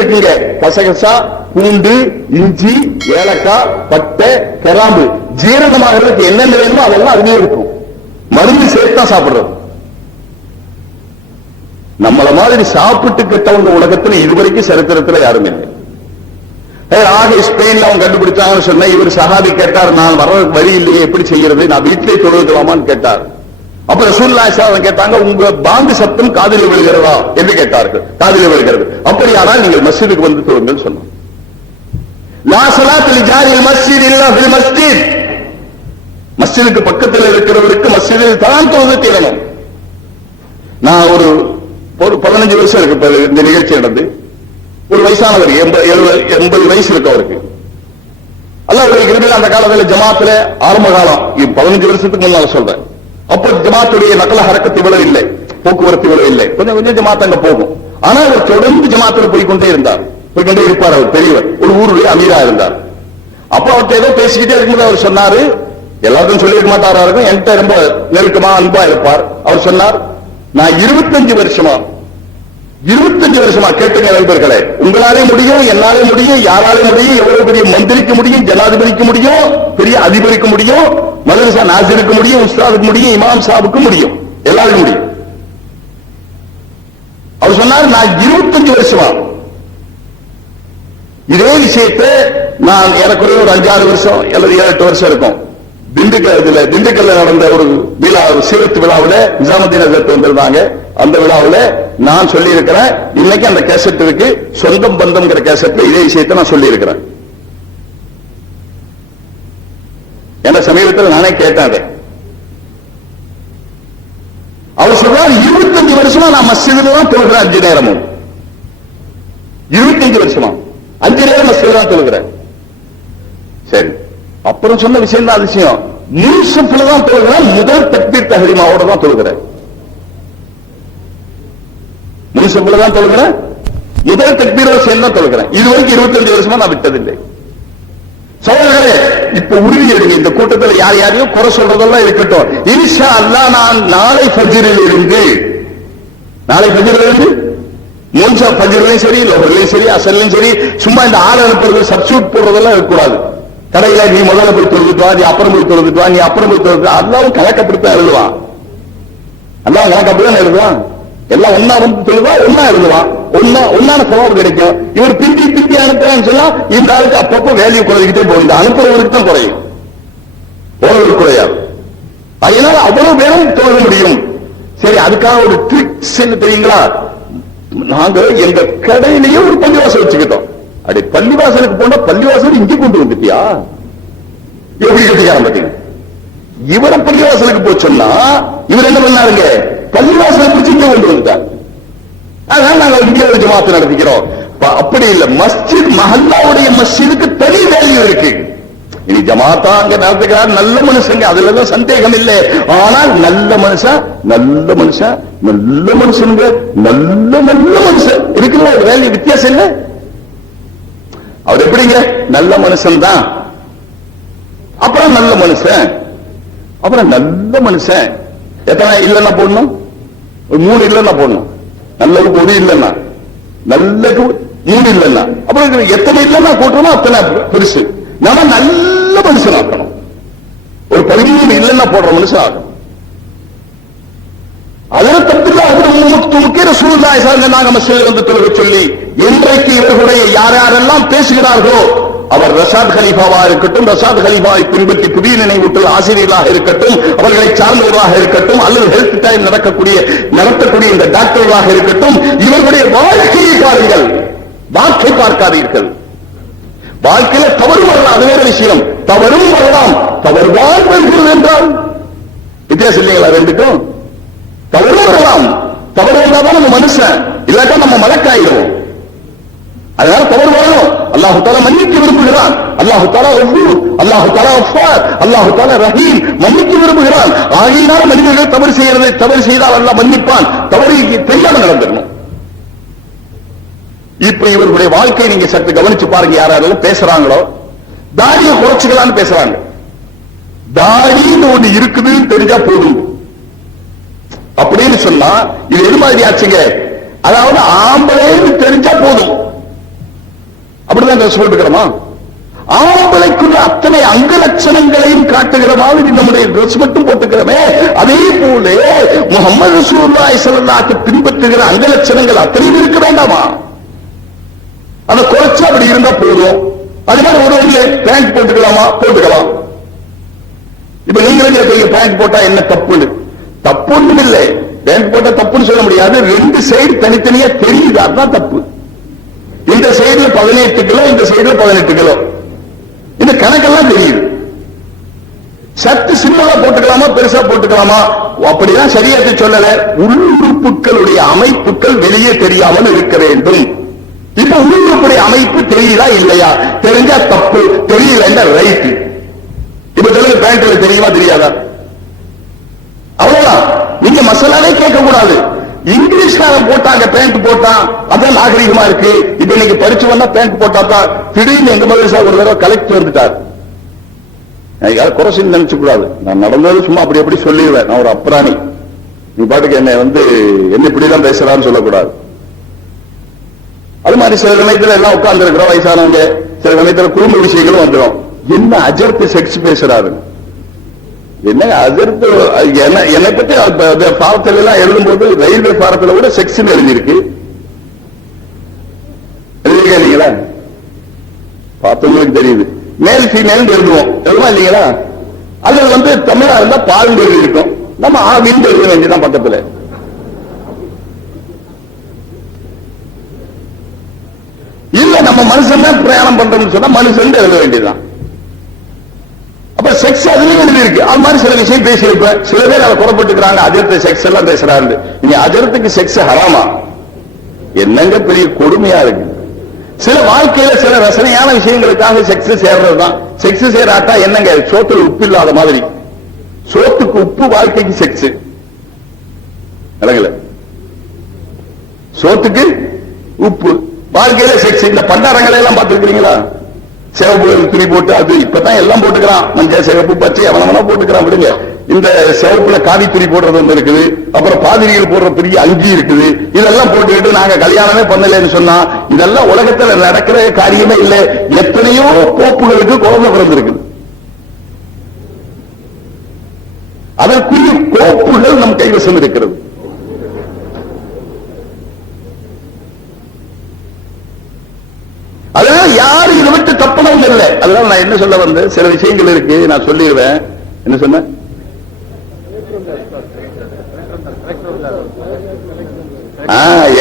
இருக்குங்க கசகசா பூண்டு இஞ்சி ஏலக்காய் பட்டை கிராம்பு. ஜீரணமாகிறதுக்கு என்னென்ன வேணுமோ அதெல்லாம் அதுவே இருக்கும். மருந்து சேர்த்து தான் சாப்பிடுறது. நம்மள மாதிரி சாப்பிட்டு கெட்டவங்க உலகத்துல இதுவரைக்கும் சரித்திரத்தில் யாரும் இல்லை. ஆக ஸ்பெயின்ல அவன் கண்டுபிடிச்சாங்கன்னு சொன்ன இவர் சகாதி கேட்டார் நான் வர வழி இல்லையே எப்படி செய்யறது? நான் வீட்டிலே தொழுகலாமான்னு கேட்டார். அப்ப ரசூல்லா அவன் கேட்டாங்க உங்க பாங்கு சத்தம் காதில் விழுகிறதா? என்று கேட்டார்கள். காதில் விழுகிறது. அப்படியானால் நீங்கள் மஸ்ஜிதுக்கு வந்து தொழுங்கள் சொன்னான் லா மஸ்ஜிதுக்கு பக்கத்தில் இருக்கிறவருக்கு மஸ்ஜிதில் தான் தொழுது தீரணும். நான் ஒரு ஒரு பதினஞ்சு வருஷம் இருக்கு இந்த நிகழ்ச்சி நடந்து. ஒரு வயசானவர் எண்பது எண்பது வயசு இருக்கு அவருக்கு. அல்ல அவருக்கு அந்த காலத்துல ஜமாத்துல ஆரம்ப காலம். பதினஞ்சு வருஷத்துக்கு முன்னால சொல்றேன். அப்போ ஜமாத்துடைய நகல ஹரக்கத்து இவ்வளவு இல்லை போக்குவரத்து இவ்வளவு இல்லை. கொஞ்சம் கொஞ்சம் ஜமாத் அங்க போகும். ஆனா அவர் தொடர்ந்து ஜமாத்துல போய்க்கொண்டே இருந்தார். போய்க்கொண்டே இருப்பார் அவர் பெரியவர். ஒரு ஊருடைய அமீரா இருந்தார். அப்ப அவர்கிட்ட ஏதோ பேசிக்கிட்டே இருக்கும்போது அவர் சொன்னாரு எல்லாருக்கும் சொல்லியிருக்க மாட்டாரா இருக்கும் என்கிட்ட ரொம்ப நெருக்கமா அன்பா இருப்பார். அவர் சொன்னார் நான் இருபத்தஞ்சு வருஷமா இருபத்தஞ்சு வருஷமா கேட்டுங்க நண்பர்களே. உங்களாலே முடியும் என்னாலே முடியும் யாராலே முடியும் எவ்வளவு பெரிய மந்திரிக்கு முடியும் ஜனாதிபதிக்கு முடியும் பெரிய அதிபருக்கு முடியும் மதரசா நாசிருக்கு முடியும் உஸ்தாதுக்கு முடியும் இமாம் சாவுக்கு முடியும். எல்லாரும் முடியும். அவர் சொன்னார் நான் இருபத்தஞ்சு வருஷமா இதே விஷயத்தை நான் ஏறக்குறைய ஒரு அஞ்சாறு வருஷம் அல்லது ஏழு எட்டு வருஷம் இருக்கும். திண்டுக்கல் இதுல திண்டுக்கல்ல நடந்த ஒரு விழா ஒரு சீரத்து விழாவுல நிசாமுத்தீன் வந்திருந்தாங்க. அந்த விழாவுல நான் சொல்லி இருக்கிறேன் இன்னைக்கு அந்த கேசட் இருக்கு சொந்தம் பந்தம்ங்கிற கேசட்ல இதே விஷயத்தை நான் சொல்லி இருக்கிறேன் என்ற சமீபத்தில் நானே கேட்டேன் அவர் சொல்றாரு இருபத்தஞ்சு வருஷமா நான் மசிதில் தான் தொழுகிறேன் அஞ்சு நேரமும். இருபத்தஞ்சு வருஷமா. அஞ்சு நேரம் மசிதில் தான் தொழுகிறேன். சரி. அப்புறம் சொன்ன விஷயம் தான் அதிசயம்? முன்சப்புல தான் தொழுகிறேன் முதல் தக்பீர் தஹரிமாவோட தான் தொழுகிறேன். முன்சப்புல தான் தொழுகிறேன். இதே தக்பீரோட சேர்ந்து தான் தொழுகிறேன். இது வரைக்கும் இருபத்தஞ்சு வருஷமா நான் விட்டதில்லை. சோழர்களே இப்ப உறுதி எடுங்க. இந்த கூட்டத்தில் யார் யாரையும் குறை சொல்றதெல்லாம் இருக்கட்டும். இனிஷா அல்லாஹ் நான் நாளை பஜிரில் இருந்து நாளை பஜிரில் இருந்து மூன்சா பஜிரிலையும் சரி லோகர்லையும் சரி அசல்லையும் சரி சும்மா இந்த ஆள் அனுப்புறது சப்ஸ்டியூட் போடுறதெல்லாம் இருக்கக்கூடாது. கடையில நீ முதல்ல போய் தொழுதுட்டு வா நீ அப்புறம் போய் தொழுதுட்டு வா நீ அப்புறம் போய் தொழுது அல்லாவும் கணக்கப்படுத்த எழுதுவான். அல்லாஹ் கணக்கப்படுத்த எழுதுவான். எல்லாம் ஒன்னா வந்து தொழுவா ஒன்னா எழுதுவான் ஒன்னா ஒன்னான சவால் கிடைக்கும் இவர் பிந்தி பிந்தி அனுப்புறான்னு சொன்னா இந்த ஆளுக்கு அப்பப்போ வேல்யூ குறைஞ்சிக்கிட்டே போகும். இந்த அனுப்புறவருக்கு தான் குறையும். போறவருக்கு குறையாது. அதனால அவ்வளவு பேரும் தொழ முடியும். சரி அதுக்காக ஒரு ட்ரிக்ஸ் என்ன தெரியுங்களா? நாங்க எங்க கடையிலேயே ஒரு பள்ளிவாசல் வச்சுக்கிட்டோம். அப்படி பள்ளிவாசலுக்கு போனா பள்ளிவாசல் இங்கே கொண்டு வந்துட்டியா? எப்படி கட்டிக்காரன் பாத்தீங்க இவரை பள்ளிவாசலுக்கு போச்சோம்னா இவர் என்ன பண்ணாருங்க? பள்ளிவாசலை பிடிச்சு இங்கே கொண்டு வந்துட்டார் அதனால நாங்க இங்கே ஒரு ஜமாத்து நடத்திக்கிறோம். அப்படி இல்ல மஸ்ஜித் மஹல்லாவுடைய மஸ்ஜிதுக்கு தனி வேல்யூ இருக்கு. இனி ஜமாத்தா அங்க நடத்துக்கிறார் நல்ல மனுஷங்க அதுல எல்லாம் சந்தேகம் இல்லை. ஆனால் நல்ல மனுஷன் நல்ல மனுஷன் நல்ல மனுஷனுங்க நல்ல நல்ல மனுஷன். இருக்குல்ல ஒரு வேல்யூ வித்தியாசம் இல்லை அவர் எப்படிங்க? நல்ல மனுஷன் தான் அப்புறம் நல்ல மனுஷன். அப்புறம் நல்ல மனுஷன். எத்தனை இல்லைன்னா போடணும்? ஒரு மூணு இல்லைன்னா போடணும். நல்லதுக்கு ஒரு இல்லைன்னா. நல்லது மூணு இல்லைன்னா. அப்புறம் எத்தனை இல்லைன்னா கூட்டுறோமோ அத்தனை பெருசு. நம்ம நல்ல மனுஷன் ஆக்கணும். ஒரு பதிமூணு இல்லைன்னா போடுற மனுஷன் ஆகணும். அதுல தப்பில்ல அதுல முக்கிய சூழ்நிலை சார்ந்த நாங்க மசூல் சொல்லி இன்றைக்கு இவர்களுடைய யார் யாரெல்லாம் பேசுகிறார்களோ அவர் ரஷாத் ஹலீஃபாவா இருக்கட்டும் ரஷாத் ஹலீஃபாவை பின்பற்றி புதிய நினைவூட்டல் ஆசிரியர்களாக இருக்கட்டும் அவர்களை சார்ந்தவர்களாக இருக்கட்டும் அல்லது ஹெல்த் டைம் நடக்கக்கூடிய நடத்தக்கூடிய இந்த டாக்டர்களாக இருக்கட்டும் இவர்களுடைய வாழ்க்கையை பாருங்கள் வாழ்க்கை பார்க்காதீர்கள். வாழ்க்கையில தவறு வரலாம் அது வேற விஷயம். தவறும் வரலாம் தவறுதான் வருகிறது என்றால் வித்தியாசம் இல்லைங்களா ரெண்டுக்கும்? தவறு வரலாம் தவறு வந்தாதான் நம்ம மனுஷன் இல்லாட்டா நம்ம மலக்காயிடுவோம். அதனால தவறு வரணும். அல்லாஹு தாலா மன்னிக்க விரும்புகிறான் அல்லாஹு தாலா ரஹீம். அல்லாஹு தாலா அஃபார் அல்லாஹு தாலா ரஹீம். மன்னிக்க விரும்புகிறான். ஆகினால் மனிதர்கள் தவறு செய்யறதை தவறு செய்தால் அல்லாஹ் மன்னிப்பான். தவறு தெரியாம நடந்துடணும். இப்ப இவர்களுடைய வாழ்க்கையை நீங்க சற்று கவனிச்சு பாருங்க. யாராவது பேசுறாங்களோ? தாடியை குறைச்சுக்கலாம்னு பேசுறாங்க. தாடின்னு ஒண்ணு இருக்குதுன்னு தெரிஞ்சா போதும். அப்படின்னு சொன்னா இது எது மாதிரி ஆச்சுங்க அதாவது ஆம்ப தெரிஞ்சா போதும் ட்ரெஸ் போட்டுக்கிறோமா ஆம்பளைக்குள்ள அத்தனை அங்கலட்சணங்களையும் காட்டுகிற மாதிரி நம்முடைய ட்ரெஸ் மட்டும் போட்டுக்கிறோமே. அதே போல முகமது சூர்லாய் ஸல்லல்லாஹு பின்பற்றுகிற அங்கலட்சணங்கள் அத்தனையும் இருக்க வேண்டாமா? அதை குறைச்சா அப்படி இருந்தா போதும். அது மாதிரி ஒரு வழியில பேண்ட் போட்டுக்கலாமா? போட்டுக்கலாம். இப்ப நீங்களே கேட்பீங்க பேண்ட் போட்டா என்ன தப்புன்னு? தப்பு ஒண்ணும் இல்லை. பேண்ட் போட்டா தப்புன்னு சொல்ல முடியாது. ரெண்டு சைடு தனித்தனியா தெரியுது. அதுதான் தப்பு. இந்த சைடுல பதினெட்டு கிலோ இந்த சைடுல பதினெட்டு கிலோ. இந்த கணக்கெல்லாம் தெரியுது. சத்து சின்னதா போட்டுக்கலாமா பெருசா போட்டுக்கலாமா? அப்படிதான் சரியாக சொல்லல. உள்ளுறுப்புகளுடைய அமைப்புகள் வெளியே தெரியாமல் இருக்க வேண்டும். இப்ப உள்ளுறுப்புடைய அமைப்பு தெரியுதா இல்லையா? தெரிஞ்சா தப்பு தெரியல ரைட் இப்ப சொல்லுங்க பேண்ட்ல தெரியுமா தெரியாதா? அவ்வளவுதான். நீங்க மசாலாவே கேட்க கூடாது இங்கிலீஷ்காரன் போட்டாங்க பேண்ட் போட்டான் அதான் நாகரிகமா இருக்கு. இப்ப நீங்க படிச்சு வந்தா பேண்ட் போட்டா திடீர்னு எங்க மதரசா ஒரு தடவை கலெக்டர் வந்துட்டார். நான் யாரும் குறை நினைச்சு கூடாது. நான் நடந்தது சும்மா அப்படி அப்படி சொல்லிடுவேன். நான் ஒரு அப்ராணி. நீ பாட்டுக்கு என்னை வந்து என்ன இப்படிதான் பேசுறான்னு சொல்லக்கூடாது. அது மாதிரி சில சமயத்துல எல்லாம் உட்கார்ந்து இருக்கிறோம் வயசானவங்க. சில சமயத்துல குடும்ப விஷயங்களும் வந்துடும் என்ன அஜர்த்து செக்ஸ் பேசுறாரு என்ன அதற்கு என்ன என்னை பத்தி அந்த எல்லாம் எழுதும்போது ரயில்வே பாரத்தில் கூட செக்ஷன் எழுதியிருக்கு. எழுதிருக்கீங்களா பார்த்தவங்களுக்கு தெரியுது. மேல் ஃபீமேல் எழுதுவோம். எழுதுமா இல்லைங்களா? அல்லது வந்து தமிழா இருந்தா பால் எழுதி இருக்கும் நம்ம ஆவின் எழுத வேண்டியதான் பக்கத்துல. இல்ல நம்ம மனுஷன் தான் பிரயாணம் பண்றோம்னு சொன்னா மனுஷன் எழுத வேண்டியதுதான் அப்ப செக்ஸ் அதுலயும் எழுதி இருக்கு அது சில விஷயம் பேசியிருப்பேன் சில பேர் அதை புறப்பட்டுக்கிறாங்க. அதிர்த்த செக்ஸ் எல்லாம் பேசுறாரு நீ அதிர்த்துக்கு செக்ஸ் ஹராமா? என்னங்க பெரிய கொடுமையா இருக்கு. சில வாழ்க்கையில சில ரசனையான விஷயங்களுக்காக செக்ஸ் சேர்றதுதான். செக்ஸ் சேராட்டா என்னங்க? சோத்துல உப்பு இல்லாத மாதிரி. சோத்துக்கு உப்பு வாழ்க்கைக்கு செக்ஸ் விளங்கல. சோத்துக்கு உப்பு. வாழ்க்கையில செக்ஸ் இந்த பண்டாரங்களை எல்லாம் பார்த்திருக்கிறீங்களா? சிவப்பு துணி போட்டு அது இப்பதான் எல்லாம் போட்டுக்கிறான். மஞ்சள் சிவப்பு பச்சை அவனவனா போட்டுக்கிறான் விடுங்க. இந்த சிவப்புல காவி துணி போடுறது ஒன்று இருக்குது. அப்புறம் பாதிரிகள் போடுற பெரிய அஞ்சு இருக்குது. இதெல்லாம் போட்டுக்கிட்டு நாங்க கல்யாணமே பண்ணலன்னு சொன்னா இதெல்லாம் உலகத்துல நடக்கிற காரியமே இல்லை. எத்தனையோ கோப்புகளுக்கு குழந்தை பிறந்திருக்கு. அதற்குரிய கோப்புகள் நம் கைவசம் இருக்கிறது. அதனால யாரும் இதை விட்டு தப்பனவங்க இல்லை அதனால நான் என்ன சொல்ல வந்து சில விஷயங்கள் இருக்கு நான் சொல்லிடுவேன். என்ன சொன்ன?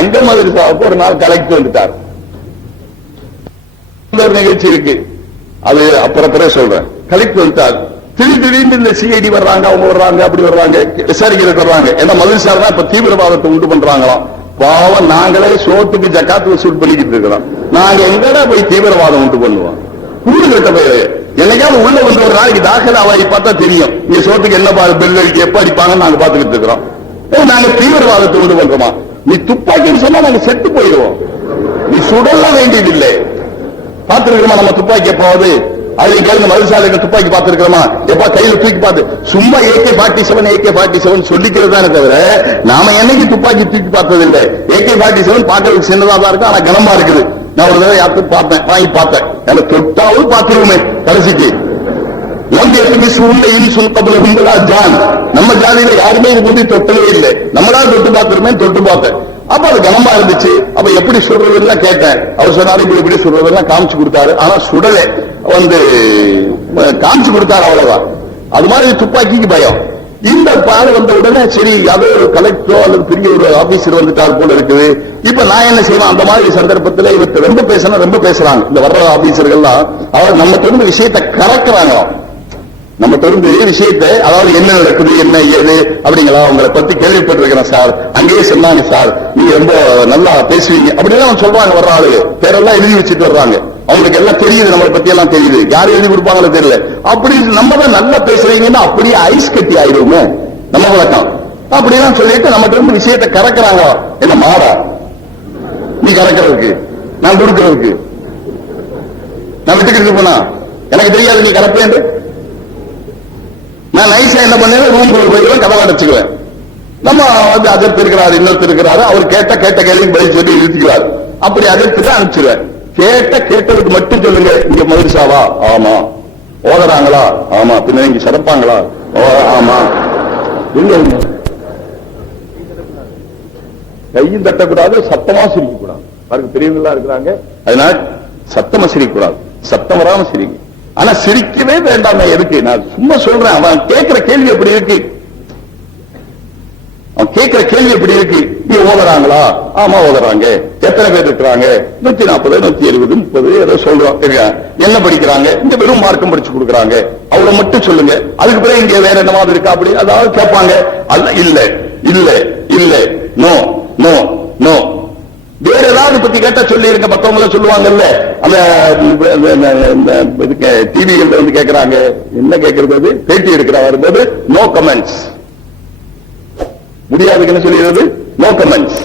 எங்க மாதிரி ஒரு நாள் கலெக்டர் வந்துட்டார். ஒரு நிகழ்ச்சி இருக்கு. அது அப்புறம் சொல்றேன். கலெக்டர் வந்துட்டார். திடீர் திடீர்னு இந்த சிஐடி வர்றாங்க அவங்க வர்றாங்க அப்படி வர்றாங்க விசாரிக்கிறதுக்கு வர்றாங்க. ஏன்னா மதுசார் தான் இப்ப தீவிரவாதத்தை உண்டு பண்றாங்களாம். பாவம் நாங்களே சோத்துக்கு ஜக்காத்து வசூல் பண்ணிக்கிட்டு இருக்கிறோம். நாங்க எங்கடா போய் தீவிரவாதம் உண்டு பண்ணுவோம் கூடு கட்ட போய் என்னைக்காவது உள்ள வந்து ஒரு நாளைக்கு தாக்கல் அவாய் பார்த்தா தெரியும். நீ சோத்துக்கு என்ன பெல் அடிக்க எப்ப அடிப்பாங்கன்னு நாங்க பாத்துக்கிட்டு இருக்கிறோம். நாங்க தீவிரவாதத்தை உண்டு பண்றோமா? நீ துப்பாக்கின்னு சொன்னா நாங்க செத்து போயிடுவோம். நீ சுடலாம் வேண்டியதில்லை. பார்த்திருக்கிறோமா நம்ம துப்பாக்கி எப்பாவது அதுல கேள்வி மதுசாலைக்கு துப்பாக்கி பார்த்திருக்கிறோமா? எப்பா கையில தூக்கி பார்த்து சும்மா AK forty seven AK forty seven சொல்லிக்கிறது தானே தவிர நாம என்னைக்கு துப்பாக்கி தூக்கி பார்த்தது இல்லை ஏகே ஃபார்ட்டி செவன் பார்க்கறதுக்கு சின்னதா தான் இருக்கு ஆனா கனமா இருக்குது. நான் ஒரு தடவை யாருக்கும் பார்த்தேன் வாங்கி பார்த்தேன். எனக்கு தொட்டாவது பார்த்துருவோமே கடைசிக்கு. ஜான் நம்ம ஜாதியில யாருமே இது பத்தி தொட்டவே இல்லை. நம்மளா தொட்டு பார்த்துருமே தொட்டு பார்த்தேன். அப்ப அது கனமா இருந்துச்சு. அப்ப எப்படி சுடுறதுலாம் கேட்டேன். அவர் சொன்னாரு இப்படி இப்படி சுடுறதெல்லாம் காமிச்சு கொடுத்தாரு. ஆனா சுடலை. வந்து காமிச்சு கொடுத்தாரு அவ்வளவுதான். அது மாதிரி துப்பாக்கிக்கு பயம். இந்த பாடு வந்த உடனே சரி அதோ ஒரு கலெக்டரோ அல்லது பெரிய ஒரு ஆபீசர் வந்துட்டார் போல இருக்குது. இப்ப நான் என்ன செய்வேன்? அந்த மாதிரி சந்தர்ப்பத்துல இவர்கிட்ட ரொம்ப பேசணும் ரொம்ப பேசுறாங்க. இந்த வர்ற ஆபீசர்கள்லாம் அவர் நம்ம தொடர்ந்து விஷயத்தை கறக்குறாங்க. நம்ம தொடர்ந்து விஷயத்தை அதாவது என்ன நடக்குது என்ன ஏது அப்படிங்களா உங்களை பத்தி கேள்விப்பட்டிருக்கிறேன் சார். அங்கேயே சொன்னாங்க சார். நீங்க ரொம்ப நல்லா பேசுவீங்க. அப்படின்னு அவன் சொல்றாங்க வர்ற ஆளுங்க. பேரெல்லாம் எழுதி வச்சுட்டு வர்றாங்க. அவங்களுக்கு எல்லாம் தெரியுது நம்மளை பத்தி எல்லாம் தெரியுது. யார் எழுதி கொடுப்பாங்களோ தெரியல. அப்படி நம்ம தான் நல்லா பேசுறீங்கன்னா அப்படியே ஐஸ் கட்டி ஆயிடுவோமே. நம்ம வழக்கம். அப்படிலாம் சொல்லிட்டு நம்ம திரும்ப விஷயத்தை கறக்குறாங்க. என்ன மாறா நீ கறக்கிறதுக்கு. நான் கொடுக்கறதுக்கு. நான் விட்டுக்கிட்டு போனா எனக்கு தெரியாது நீ கறப்பேன் நான் நைஸா என்ன பண்ணேன் ரூம் போயிடுவேன் கதவை அடைச்சுக்குவேன். நம்ம வந்து அதிர்த்து இருக்கிறாரு இன்னொருத்தர் இருக்கிறாரு. அவர் கேட்ட கேட்ட கேள்விக்கு பதில் சொல்லி நிறுத்திக்கிறார். அப்படி அதிர்த்துட்டு அனுப்பிச்சிருவேன். கேட்ட கேட்டதுக்கு மட்டும் சொல்லுங்க. இங்க மதுரசாவா ஆமா. ஓதுறாங்களா? ஆமா. பின்ன இங்க சிறப்பாங்களா? ஓ, ஆமா. இல்ல கையும் தட்டக்கூடாது சத்தமா சிரிக்க கூடாது பாருங்க பெரியவங்களா இருக்கிறாங்க. அதனால சத்தமா சிரிக்க கூடாது சத்தம் வராம சிரிங்க. ஆனா சிரிக்கவே வேண்டாம் எதுக்கு? நான் சும்மா சொல்றேன். அவன் கேட்கிற கேள்வி எப்படி இருக்கு? அவன் கேட்கிற கேள்வி எப்படி இருக்கு? நீ ஓதுறாங்களா? ஆமா ஓதுறாங்க. எத்தனை பேர் இருக்கிறாங்க? நூத்தி நாற்பது நூத்தி எழுபது முப்பது ஏதோ சொல்றோம். என்ன படிக்கிறாங்க? இந்த வெறும் மார்க்கம் படிச்சு கொடுக்குறாங்க. அவ்வளவு மட்டும் சொல்லுங்க. அதுக்கு பிறகு இங்க வேற என்ன மாதிரி இருக்கா அப்படி? அதாவது கேட்பாங்க. அல்ல இல்ல இல்ல இல்ல. நோ நோ நோ வேற ஏதாவது பத்தி கேட்டா சொல்லி இருக்க மத்தவங்க சொல்லுவாங்கல்ல. அந்த டிவிகள் வந்து கேட்கிறாங்க என்ன கேட்கறது பேட்டி எடுக்கிற வரும்போது நோ கமெண்ட்ஸ் முடியாதுன்னு என்ன சொல்லிடுறது நோ கமெண்ட்ஸ்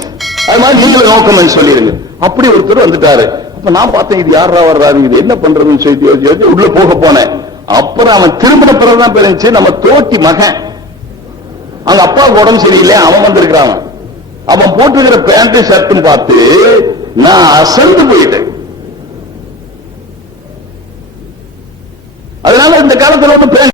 அது மாதிரி நீங்களும் நோ கமெண்ட்ஸ் சொல்லிடுங்க. அப்படி ஒருத்தர் வந்துட்டாரு. அப்ப நான் பார்த்தேன் இது யாரா வர்றாரு இது என்ன பண்றதுன்னு சொல்லி யோசிச்சு யோசிச்சு உள்ள போக போனேன். அப்புறம் அவன் திரும்பின பிறகுதான் தெரிஞ்சு நம்ம தோட்டி மகன். அவங்க அப்பாவுக்கு உடம்பு சரியில்லை அவன் வந்திருக்கிறான். அவன் போட்டுக்கிற பேண்ட் ஷர்ட்டும் பார்த்து நான் அசந்து போயிட்டேன். அதனால இந்த காலத்துல வந்து பேண்ட்